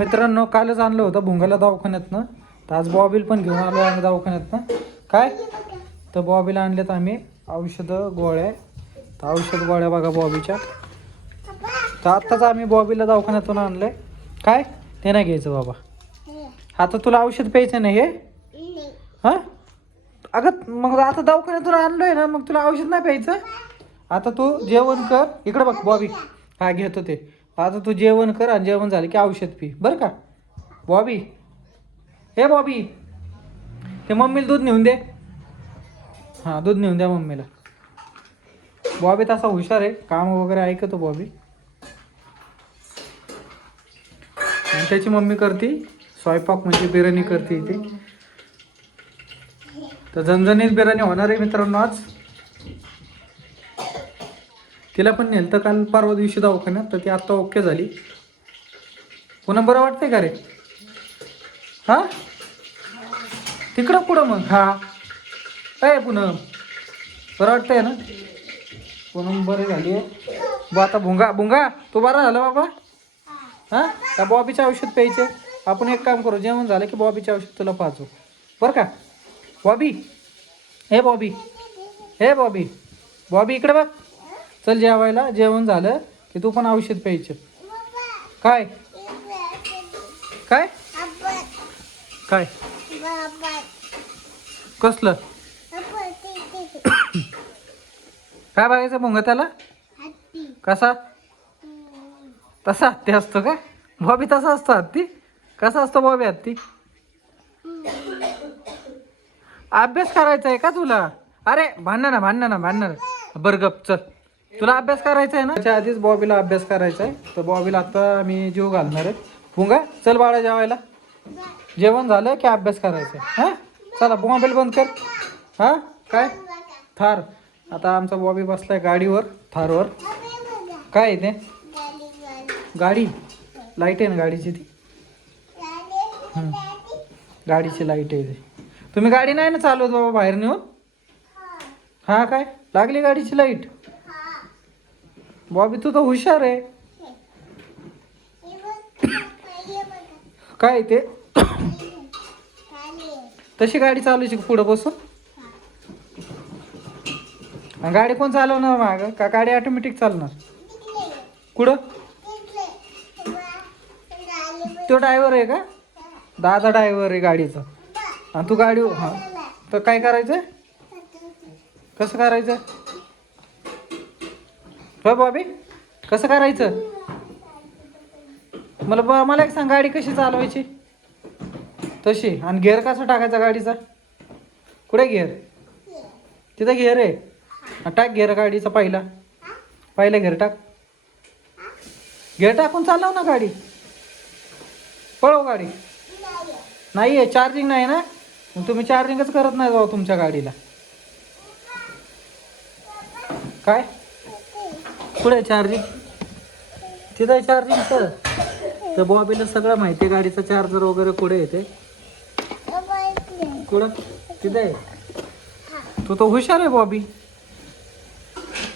मित्रांनो, कालच आणलं होतं भुंगाला दवाखान्यातनं. तर आज बॉबील पण घेऊन आलो आम्ही दवाखान्यातनं. काय तर बॉबीला आणलेत आम्ही औषधं गोळ्या. तर औषध गोळ्या बघा बॉबीच्या. तर आत्ताच आम्ही बॉबीला दवाखान्यातून आणलंय. काय ते नाही घ्यायचं बाबा. आता तुला औषध प्यायचं नाही हे. हां अगं मग आता दवाखान्यातून आणलोय ना, मग तुला औषध नाही प्यायचं. आता तू जेवण कर. इकडं बघ बॉबी. हा घेतो ते. आता तू जेवण कर आणि जेवण झालं की औषध पी बरं का बॉबी. हे बॉबी, ते मम्मीला दूध नेऊन दे. हां दूध नेऊन द्या मम्मीला. बॉबी तसा हुशार आहे, काम वगैरे ऐकतो बॉबी. आणि त्याची मम्मी करते स्वयंपाक, म्हणजे बिर्याणी करते इथे. तर झणझणीत बिर्याणी होणार आहे मित्रांनो आज. तिला पण नेलं तर काल परवा दिवशी दवाखान्यात, तर ती आत्ता ओके झाली. पुन्हा बरं वाटतंय का रे. हां तिकडं पुढं मग. हा काय पुन्हा बरं वाटतंय ना. पुन्हा बरं झाली आहे बा. आता भुंगा भुंगा तू बरा झाला बाबा. हां का बॉबीचे औषध प्यायचे. आपण एक काम करू, जेवण झालं की बॉबीचे औषध तुला पाहतो बरं का बॉबी. हे बॉबी, हे बॉबी, बॉबी इकडे बघ. चल जेवायला. जेवण झालं की तू पण औषध प्यायचं. काय काय काय कसलं काय बघायचं भुंगा त्याला. कसा तसा हत्ती असतो का बॉबी. तसा असतो हत्ती. कसा असतो बॉबी हत्ती. अभ्यास करायचा आहे का तुला. अरे भांडण ना भांडण ना भांडण. बरं गप चल. तुला अभ्यास करायचा आहे ना. त्याच्या आधीच बॉबीला अभ्यास करायचा आहे. तर बॉबीला आता आम्ही जीव घालणार आहे. भुंगा चल बाळा जेवायला. जेवण झालं की अभ्यास करायचा आहे. हां चला मोबाईल बंद कर. हां काय थार. आता आमचा बॉबी बसलाय गाडीवर, थारवर. काय आहे ते गाडी. लाईट आहे ना गाडीची ती. गाडीची लाईट आहे ती. तुम्ही गाडी नाही ना चालवत बाबा बाहेर नेऊन. हां काय लागली गाडीची लाईट. बॉबी तू तर हुशार आहे. काय ते तशी गाडी चालवायची पुढं बसून. गाडी कोण चालवणार माग का गाडी ऑटोमॅटिक चालणार. कुठं तो ड्रायव्हर आहे का. दादा ड्रायव्हर आहे गाडीचा. आणि तू गाडी. हां तर काय करायचं. कसं करायचं हो बॉबी. कसं करायचं मला एक सांग. गाडी कशी चालवायची तशी. आणि गेअर कसा टाकायचा गाडीचा. कुठे गेअर. तिथं गेअर आहे. टाक गेअर गाडीचा पहिला. पहिला गेअर टाक. गेअर टाकून चालव ना गाडी. पळव गाडी. नाही आहे चार्जिंग नाही ना. मग तुम्ही चार्जिंगच करत नाही जाऊ तुमच्या गाडीला. काय पुढे चार्जिंग. तिथं आहे चार्जिंग. तर बॉबीला सगळं माहिती आहे गाडीचा चार्जर वगैरे कुठे येते. कुठं तिथं आहे. तू तर हुशार आहे बॉबी.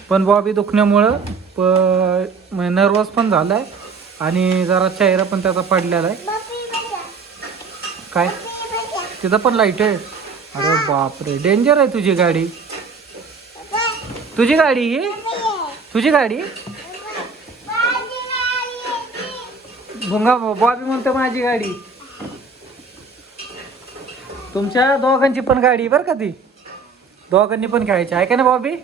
पण बॉबी दुखण्यामुळं नर्वस पण झालाय आणि जरा चेहरा पण त्याचा पडलेला आहे. काय तिथं पण लाईट आहे. अरे बापरे डेंजर आहे तुझी गाडी. तुझी गाडी ही तुझी गाडी. भुंगा बॉबी म्हणते माझी गाडी. तुमच्या दोघांची पण गाडी बरं का ती. दोघांनी पण खेळायची आहे का ना बॉबी.